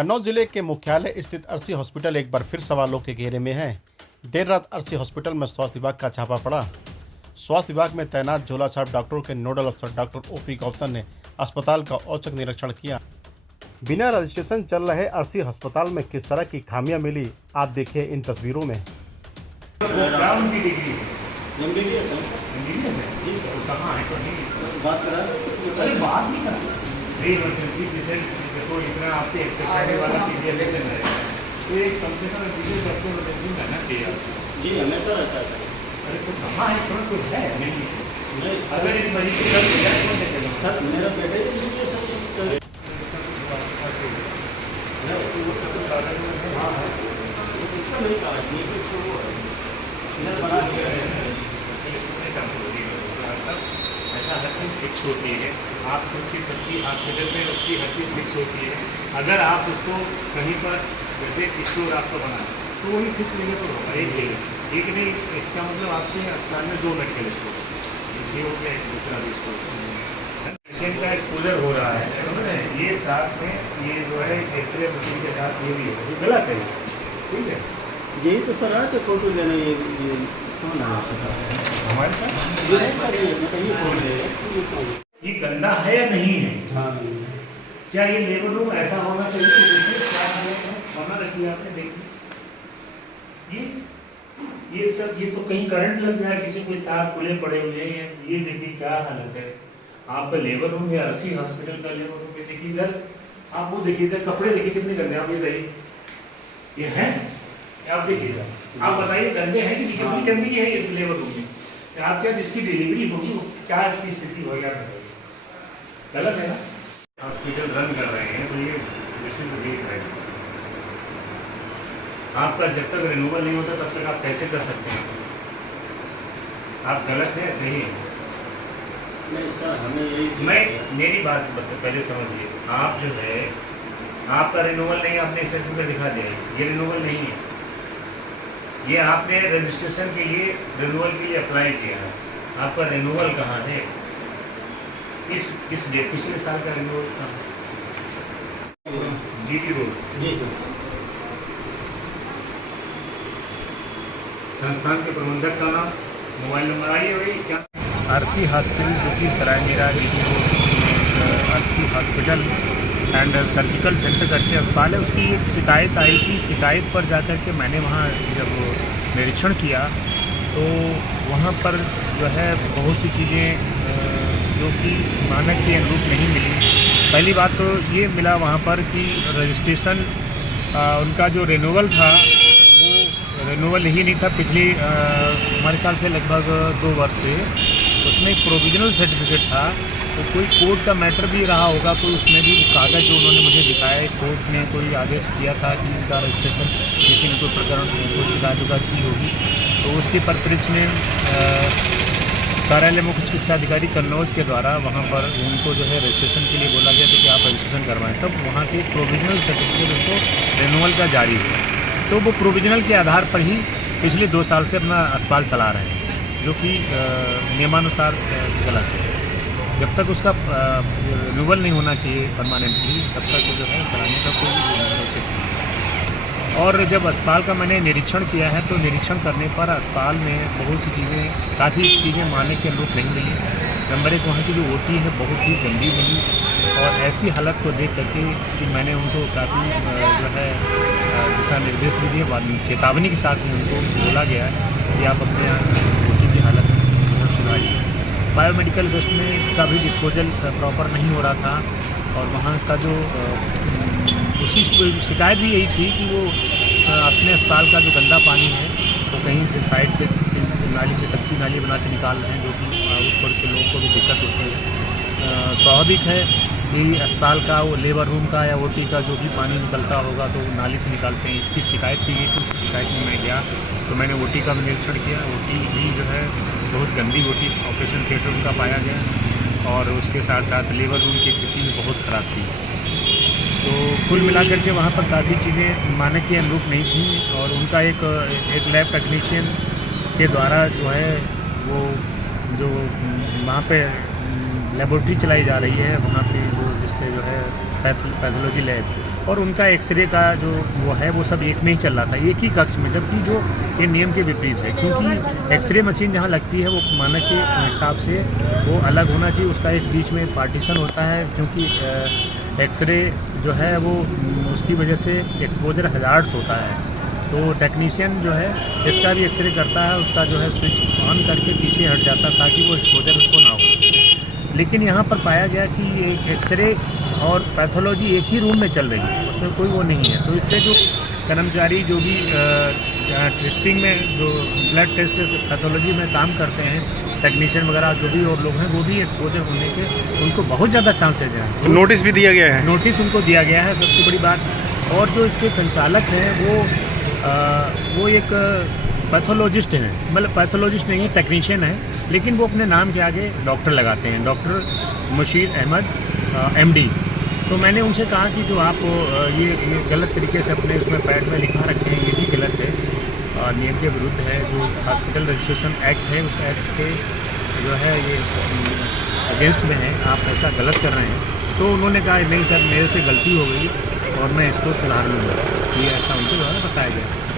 कन्नौज जिले के मुख्यालय स्थित अर्सी हॉस्पिटल एक बार फिर सवालों के घेरे में है। देर रात अर्सी हॉस्पिटल में स्वास्थ्य विभाग का छापा पड़ा। स्वास्थ्य विभाग में तैनात झोला छाप डॉक्टरों के नोडल अफसर डॉक्टर ओपी गौतम ने अस्पताल का औचक निरीक्षण किया। बिना रजिस्ट्रेशन चल रहे अर्सी अस्पताल में किस तरह की खामियां मिली, आप देखिए इन तस्वीरों में। इमरजेंसी पेशेंट देखो इतना आपके एक्सेप्ट करने वाला सिचुएशन है, तो एक कम से कम डॉक्टर इमरजेंसी में रहना चाहिए आपको। जी हमेशा रहता है। अरे तो कहाँ है, समझ कुछ है नहीं। अगर इस मरीज को दर्द हो जाए कौन देखेगा? सर मेरा बेटे के लिए सब इसका नहीं कहा इधर बना ऐसा हर चीज़ फिक्स होती है। आप कुछ ही सबकी हॉस्पिटल में उसकी हर चीज़ फिक्स होती है। अगर आप उसको कहीं पर जैसे स्टोर आपको बना तो वही फिक्स जगह पर होगा, एक जगह एक नहीं। इसका मतलब आपके अस्पताल में 2 मेडिकल स्टोर, ये हो गया एक दूसरा भी स्टोर। पेशेंट का एक्सपोजर हो रहा है, समझ रहे हैं? ये साथ में ये जो है एक्सरे मशीन के साथ ये भी है, ये गलत है, ठीक है। यही तो सर है फोटो लेना, ये कौन है हमारे साथ ये नहीं सर, ये बताइए कौन है, ये गंदा है या नहीं है? हाँ क्या ये लेबर रूम ऐसा होना चाहिए कि देखिए क्या बना रखी है आपने, देखिए ये सब, ये तो कहीं करंट लग जाए, किसी कोई तार खुले पड़े हुए हैं। ये देखिए क्या हालत है। आपका लेबर रूम या अर्सी हॉस्पिटल का लेबर रूम, देखिए इधर आप वो देखिए, इधर कपड़े देखिए कितने गंदे हैं। आप ये सही ये है, आप देखिएगा, आप बताइए गंदे हैं कि कितनी गंदगी है इस लेबर रूम में। आप क्या जिसकी डिलीवरी होगी वो क्या उसकी स्थिति होगी, आप बताइए। गलत है ना? हॉस्पिटल रन कर रहे हैं तो ये निश्चित ठीक है। आपका जब तक रिन्यूअल नहीं होता तब तक आप कैसे कर सकते हैं? आप गलत है, सही है? नहीं सर, हमें यही मेरी बात पहले समझिए। आप जो है आपका रिन्यूअल नहीं, आपने सर्टिफिकेट दिखा दिया, ये रिन्यूअल नहीं है। ये आपने रजिस्ट्रेशन के लिए रिन्यूअल के लिए अप्लाई किया है। आपका रिन्यूअल कहाँ है? इस डेट पिछले साल का रिन्यूअल कहाँ? जीटी रोड जी संस्थान के प्रबंधक का नाम, मोबाइल नंबर आइए वही क्या। अर्सी हॉस्पिटल जो कि सराय मीरा जीटी रोड अर्सी हॉस्पिटल एंड सर्जिकल सेंटर करके अस्पताल है, उसकी एक शिकायत आई थी। शिकायत पर जाकर के मैंने वहाँ जब निरीक्षण किया तो वहाँ पर जो है बहुत सी चीज़ें जो कि मानक के अनुरूप नहीं मिली। पहली बात तो ये मिला वहाँ पर कि रजिस्ट्रेशन उनका जो रिन्यूअल था वो रिन्यूअल ही नहीं था। पिछली हमारे ख्याल से लगभग 2 वर्ष से उसमें एक प्रोविजनल सर्टिफिकेट था, तो कोई कोर्ट का मैटर भी रहा होगा, कोई उसमें भी कागज़ जो उन्होंने मुझे दिखाया, कोर्ट ने कोई आदेश किया था कि इनका रजिस्ट्रेशन किसी ने कोई प्रकरण को शिकायत की होगी, तो उसके परिप्रेक्ष्य में कार्यालय मुख्य चिकित्सा अधिकारी कन्नौज के द्वारा वहाँ पर उनको जो है रजिस्ट्रेशन के लिए बोला गया था कि आप रजिस्ट्रेशन करवाएं। तब वहाँ से एक प्रोविजनल सर्टिफिकेट उनको रिन्यूअल का जारी हुआ, तो वो प्रोविजनल के आधार पर ही पिछले 2 साल से अपना अस्पताल चला रहे हैं, जो कि नियमानुसार गलत है। जब तक उसका रिन्यूअल नहीं होना चाहिए परमानेंटली, तब तक जो है कराने का कोई उचित नहीं। और जब अस्पताल का मैंने निरीक्षण किया है तो निरीक्षण करने पर अस्पताल में बहुत सी चीज़ें, काफ़ी चीज़ें मानने के अनुरूप नहीं मिली। नंबर 1 वहाँ की जो ओटी है बहुत ही गंदी मिली, और ऐसी हालत को देख करके कि मैंने उनको काफ़ी जो है दिशा निर्देश भी दिए, बाद में चेतावनी के साथ ही उनको बोला गया कि आप अपने ओटी की हालत सुधारिए। बायोमेडिकल वेस्ट में का भी डिस्पोजल प्रॉपर नहीं हो रहा था, और वहाँ का जो उसी शिकायत भी यही थी कि वो अपने अस्पताल का जो गंदा पानी है वो कहीं से साइड से नाली से कच्ची नाली बना के निकाल रहे हैं, जो कि ऊपर के लोगों को भी दिक्कत होती है। स्वाभाविक है कि अस्पताल का वो लेबर रूम का या ओटी का जो भी पानी निकलता होगा तो वो नाली से निकालते हैं। इसकी शिकायत की गई थी, उस शिकायत में मैं गया तो मैंने ओटी का निरीक्षण किया। ओटी भी जो है बहुत गंदी ओटी ऑपरेशन थिएटर उनका पाया गया, और उसके साथ साथ लेबर रूम की स्थिति भी बहुत ख़राब थी। तो कुल मिलाकर के वहाँ पर काफ़ी चीज़ें मानक के अनुरूप नहीं थी, और उनका एक लैब टेक्नीशियन के द्वारा जो है वो जो वहाँ पे लेबोरेटरी चलाई जा रही है, वहाँ पे वो जिससे जो है पैथोलॉजी लैब, और उनका एक्सरे का जो वो है वो सब एक में ही चल रहा था, एक ही कक्ष में, जबकि जो ये नियम के विपरीत है, क्योंकि एक्सरे मशीन जहाँ लगती है वो मानक के हिसाब से वो अलग होना चाहिए, उसका एक बीच में पार्टीशन होता है, क्योंकि एक्सरे जो है वो उसकी वजह से एक्सपोजर हजार्ड्स होता है, तो टेक्नीशियन जो है इसका भी एक्सरे करता है, उसका जो है स्विच ऑन करके पीछे हट जाता है ताकि वो एक्सपोजर उसको ना हो। लेकिन यहाँ पर पाया गया कि एक एक्सरे और पैथोलॉजी एक ही रूम में चल रही है, उसमें कोई वो नहीं है, तो इससे जो कर्मचारी जो भी टेस्टिंग में जो ब्लड टेस्ट पैथोलॉजी में काम करते हैं, टेक्नीशियन वगैरह जो भी और लोग हैं, वो भी एक्सपोजर होने के उनको बहुत ज़्यादा चांसेज हैं। नोटिस भी दिया गया है? नोटिस उनको दिया गया है, सबसे बड़ी बात। और जो इसके संचालक हैं वो एक पैथोलॉजिस्ट हैं, मतलब पैथोलॉजिस्ट नहीं है, टेक्नीशियन है, लेकिन वो अपने नाम के आगे डॉक्टर लगाते हैं, डॉक्टर मुशीर अहमद MD। तो मैंने उनसे कहा कि जो आप ये गलत तरीके से अपने उसमें पैड में लिखा रखे हैं, ये भी गलत है और नियम के विरुद्ध है। जो हॉस्पिटल रजिस्ट्रेशन एक्ट है, उस एक्ट के जो है ये अगेंस्ट में है, आप ऐसा गलत कर रहे हैं। तो उन्होंने कहा नहीं सर, मेरे से गलती हो गई और मैं इसको सुधार लूँगा, ये ऐसा उनके द्वारा बताया गया।